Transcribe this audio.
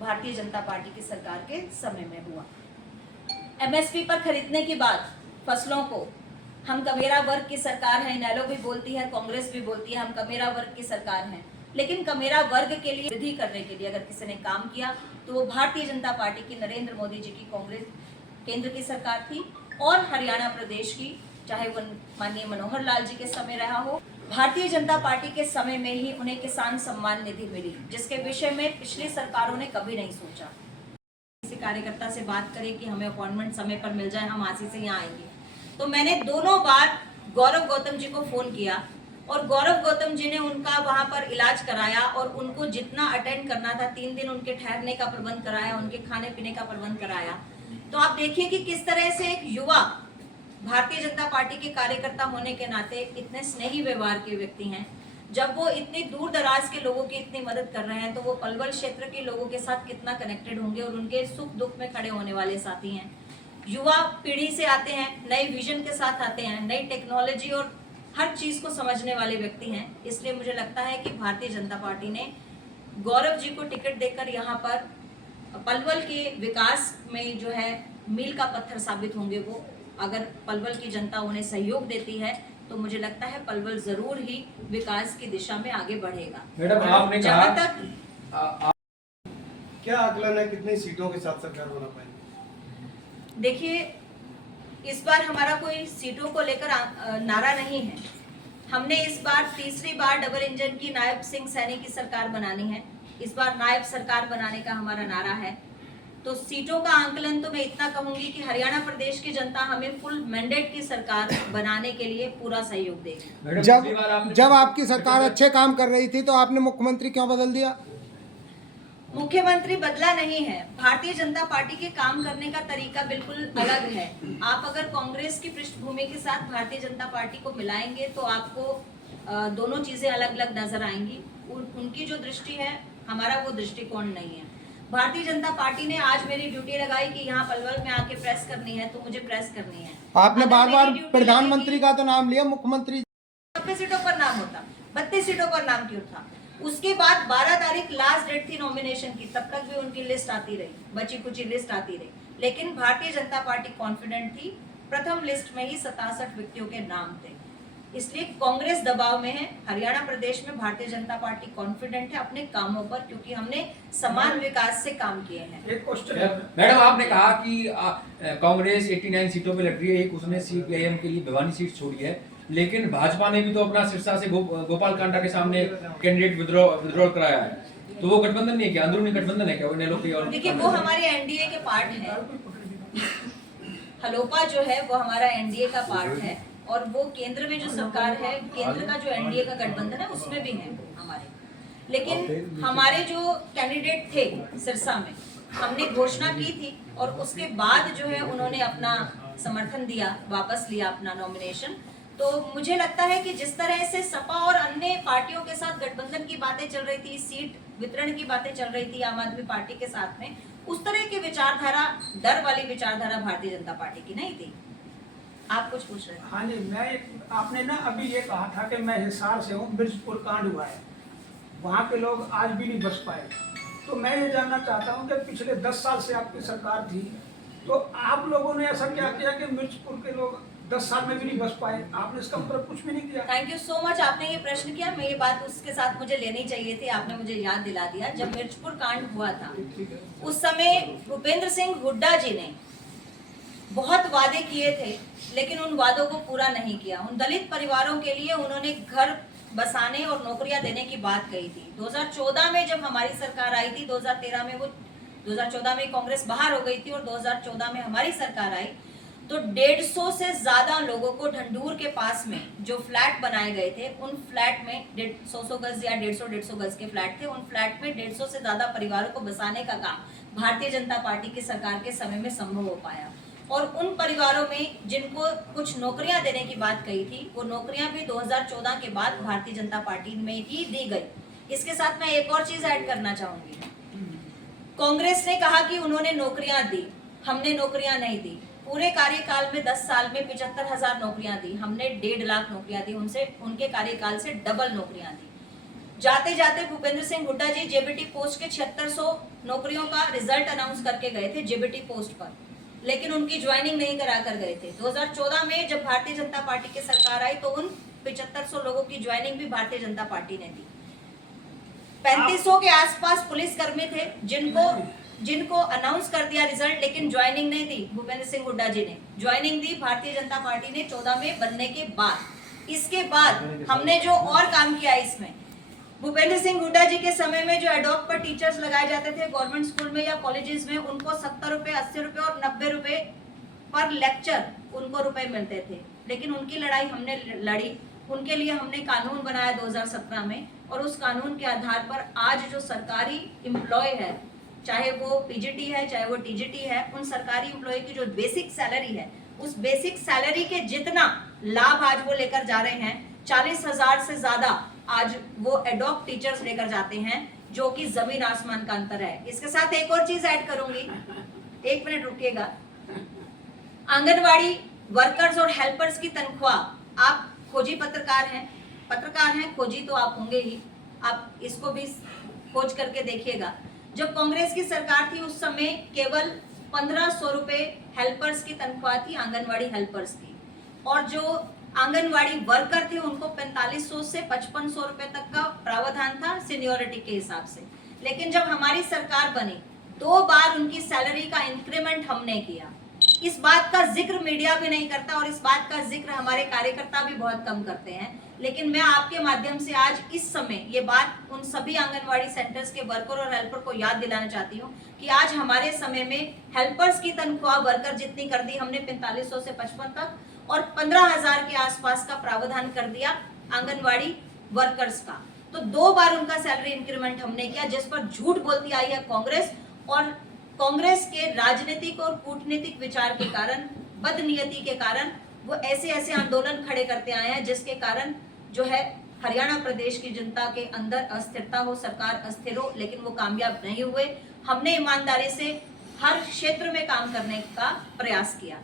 Bharatiya Janata party की सरकार के समय में हुआ। एमएसपी पर खरीदने के बाद फसलों को हम कमेरा वर्ग की सरकार है, इनेलो भी बोलती है, कांग्रेस भी बोलती है हम कमेरा वर्ग की सरकार हैं, लेकिन कमेरा वर्ग के लिए वृद्धि करने के लिए अगर किसी ने काम किया तो वो भारतीय जनता पार्टी की नरेंद्र मोदी जी की कांग्रेस केंद्र की सरकार थी और हरियाणा प्रदेश की, चाहे वो माननीय मनोहर लाल जी के समय रहा हो। भारतीय जनता पार्टी के समय में ही उन्हें किसान सम्मान निधि मिली, जिसके विषय में पिछली सरकारों ने कभी नहीं सोचा। किसी कार्यकर्ता से बात करें कि हमें अपॉइंटमेंट समय पर मिल जाए, हम आसी से यहाँ आएंगे, तो मैंने दोनों बार गौरव गौतम जी को फोन किया और गौरव गौतम जी ने उनका वहां पर इलाज कराया और उनको जितना अटेंड करना था 3 दिन उनके ठहरने का प्रबंध कराया, उनके खाने पीने का प्रबंध कराया। तो आप देखिए कि किस तरह से एक युवा भारतीय जनता पार्टी के कार्यकर्ता होने के नाते इतने स्नेही व्यवहार के व्यक्ति हैं। जब वो इतनी दूर दराज के लोगों की इतनी मदद कर रहे हैं तो वो पलवल क्षेत्र के लोगों के साथ कितना कनेक्टेड होंगे और उनके सुख दुख में खड़े होने वाले साथी हैं। युवा पीढ़ी से आते हैं, नए विजन के साथ आते हैं, नई टेक्नोलॉजी और हर चीज को समझने वाले व्यक्ति हैं। इसलिए मुझे लगता है कि भारतीय जनता पार्टी ने गौरव जी को टिकट देकर यहाँ पर पलवल के विकास में जो है मील का पत्थर साबित होंगे। वो अगर पलवल की जनता उन्हें सहयोग देती है तो मुझे लगता है पलवल जरूर ही विकास की दिशा में आगे बढ़ेगा। मैडम आपने कहा तक क्या आकलन है कितनी सीटों के साथ सरकार बना पाएगी? देखिए, इस बार हमारा कोई सीटों को लेकर नारा नहीं है। हमने इस बार तीसरी बार डबल इंजन की नायब सिंह सैनी की सरकार बनानी है। इस बार नायब सरकार बनाने का हमारा नारा है। तो सीटों का आंकलन तो मैं इतना कहूंगी कि हरियाणा प्रदेश की जनता हमें फुल मैंडेट की सरकार बनाने के लिए पूरा सहयोग देगी। जब आपकी सरकार अच्छे काम कर रही थी तो आपने मुख्यमंत्री क्यों बदल दिया? मुख्यमंत्री बदला नहीं है, भारतीय जनता पार्टी के काम करने का तरीका बिल्कुल अलग है। आप अगर कांग्रेस की पृष्ठभूमि के साथ भारतीय जनता पार्टी को मिलाएंगे तो आपको दोनों चीजें अलग अलग नजर आएंगी। उनकी जो दृष्टि है, हमारा वो दृष्टिकोण नहीं है। भारतीय जनता पार्टी ने आज मेरी ड्यूटी लगाई कि यहाँ पलवल में आके प्रेस करनी है तो मुझे प्रेस करनी है। आपने बार बार प्रधानमंत्री का तो नाम लिया, मुख्यमंत्री 90 सीटों पर नाम होता, 32 सीटों पर नाम क्यों था? उसके बाद 12 तारीख लास्ट डेट थी नॉमिनेशन की, तब तक भी उनकी लिस्ट आती रही, बची कुची लिस्ट आती रही, लेकिन भारतीय जनता पार्टी कॉन्फिडेंट थी। प्रथम लिस्ट में ही 67 व्यक्तियों के नाम थे। इसलिए कांग्रेस दबाव में है। हरियाणा प्रदेश में भारतीय जनता पार्टी कॉन्फिडेंट है अपने कामों पर, क्योंकि हमने समान विकास से काम किए हैं। एक क्वेश्चन मैडम, आपने कहा कि कांग्रेस 89 सीटों पे लड़ रही है, एक उसने सीपीआईएम के लिए भिवानी सीट छोड़ी है, लेकिन भाजपा ने भी तो अपना सिरसा से गोपाल कांडा के सामने कैंडिडेट विड्रॉल कराया है, तो वो गठबंधन नहीं है क्या? अंदरूनी गठबंधन है क्या वो इनेलो की? और देखिए, वो हमारे एनडीए के पार्ट है। हलोपा जो है वो हमारा एनडीए का पार्ट है और वो केंद्र में जो सरकार है, केंद्र का जो एनडीए का गठबंधन है उसमें भी है हमारे। लेकिन हमारे जो कैंडिडेट थे सिरसा में, हमने घोषणा की थी और उसके बाद जो है उन्होंने अपना समर्थन दिया, वापस लिया अपना नॉमिनेशन। तो मुझे लगता है कि जिस तरह से सपा और अन्य पार्टियों के साथ गठबंधन की बातें चल रही थी, सीट वितरण की बातें चल रही थी आम आदमी पार्टी के साथ में, उस तरह की विचारधारा, डर वाली विचारधारा भारतीय जनता पार्टी की नहीं थी। आप कुछ पूछ रहे हैं? हाँ जी, आपने ना अभी ये कहा था कि मैं हिसार से हूँ, मिर्चपुर कांड हुआ है, वहाँ के लोग आज भी नहीं बच पाए। तो मैं ये जानना चाहता हूँ कि पिछले 10 साल से आपकी सरकार थी, तो आप लोगों ने ऐसा क्या किया कि मिर्चपुर के लोग 10 साल में भी नहीं बच पाए? आपने इसका मतलब कुछ भी नहीं किया। थैंक यू सो मच, आपने ये प्रश्न किया। मैं ये बात उसके साथ मुझे लेनी चाहिए थी, आपने मुझे याद दिला दिया। जब मिर्चपुर कांड हुआ था उस समय भूपेंद्र सिंह हुड्डा जी ने बहुत वादे किए थे, लेकिन उन वादों को पूरा नहीं किया। उन दलित परिवारों के लिए उन्होंने घर बसाने और नौकरियां देने की बात कही थी। 2014 में जब हमारी सरकार आई थी, 2013 में 2014 में कांग्रेस बाहर हो गई थी और 2014 में हमारी सरकार आई, तो 150 से ज्यादा लोगों को ढंडूर के पास में जो फ्लैट बनाए गए थे, उन फ्लैट में 100 गज या 150 गज के फ्लैट थे, उन फ्लैट में 150 से ज्यादा परिवारों को बसाने का काम भारतीय जनता पार्टी की सरकार के समय में संभव हो पाया। और उन परिवारों में जिनको कुछ नौकरियां देने की बात कही थी, वो नौकरियां भी 2014 के बाद भारतीय जनता पार्टी में ही दी गई। इसके साथ मैं एक और चीज ऐड करना चाहूंगी। कांग्रेस ने कहा कि उन्होंने नौकरियां दी, हमने नौकरियां नहीं दी। पूरे कार्यकाल में 10 साल में 75,000 नौकरियां दी, हमने 1.5 लाख नौकरियां दी, उनके कार्यकाल से डबल नौकरियां दी। जाते जाते भूपेंद्र सिंह हुड्डा जी जेबीटी पोस्ट के 7600 नौकरियों का रिजल्ट अनाउंस करके गए थे जेबीटी पोस्ट पर, लेकिन उनकी ज्वाइनिंग नहीं करा कर गए थे। 2014 में जब भारतीय जनता पार्टी की सरकार आई तो उन 7500 लोगों की ज्वाइनिंग भी भारतीय जनता पार्टी ने दी। 3500 के आसपास पुलिस कर्मी थे जिनको अनाउंस कर दिया रिजल्ट, लेकिन ज्वाइनिंग नहीं दी भूपेंद्र सिंह हुड्डा जी ने। ज्वाइनिंग दी भारतीय जनता पार्टी ने 14 में बनने के बाद। इसके बाद हमने जो और काम किया इसमें, भूपेंद्र सिंह हुड्डा जी के समय में जो एडॉक पर टीचर्स लगाए जाते थे गवर्नमेंट स्कूल में या कॉलेजेस में, उनको 70 रुपए, 80 रुपए और 90 रुपए पर लेक्चर उनको रुपए मिलते थे। लेकिन उनकी लड़ाई हमने लड़ी, उनके लिए हमने कानून बनाया 2017 में, और उस कानून के आधार पर आज जो सरकारी एम्प्लॉय है, चाहे वो पीजीटी है चाहे वो टीजीटी है, उन सरकारी एम्प्लॉय की जो बेसिक सैलरी है, उस बेसिक सैलरी के जितना लाभ आज वो लेकर जा रहे हैं, 40,000 से ज्यादा आज वो एडॉक टीचर्स लेकर जाते हैं, जो कि जमीन आसमान का अंतर है। इसके साथ एक और चीज ऐड करूंगी, 1 मिनट रुकिएगा। आंगनवाड़ी वर्कर्स और हेल्पर्स की तनख्वाह, आप खोजी पत्रकार हैं, खोजी तो आप होंगे ही, आप इसको भी खोज करके देखिएगा। जब कांग्रेस की सरकार थी उस समय केवल 1500 रुपए हेल्पर्स की तनख्वाह थी, आंगनवाड़ी हेल्पर्स की, और जो आंगनवाड़ी वर्कर थे उनको 4500 से 5500 रुपए तक का प्रावधान था सीनियोरिटी के हिसाब से। लेकिन जब हमारी सरकार बनी 2 बार उनकी सैलरी का इंक्रीमेंट हमने किया। इस बात का जिक्र मीडिया भी नहीं करता और इस बात का जिक्र हमारे कार्यकर्ता भी बहुत कम करते हैं, लेकिन मैं आपके माध्यम से आज इस समय ये बात उन सभी आंगनवाड़ी सेंटर्स के वर्कर और हेल्पर को याद दिलाना चाहती हूँ कि आज हमारे समय में हेल्पर्स की तनख्वाह वर्कर जितनी कर दी हमने 4500 से 55 तक, और 15,000 के आसपास का प्रावधान कर दिया आंगनवाड़ी वर्कर्स का। तो 2 बार उनका सैलरी इंक्रीमेंट हमने किया, जिस पर झूठ बोलती आई है कांग्रेस, और कांग्रेस के राजनीतिक और कूटनीतिक विचार के कारण, बदनीयती के कारण वो ऐसे आंदोलन खड़े करते आए हैं, जिसके कारण जो है हरियाणा प्रदेश की जनता के अंदर अस्थिरता हो, सरकार अस्थिर हो, लेकिन वो कामयाब नहीं हुए। हमने ईमानदारी से हर क्षेत्र में काम करने का प्रयास किया।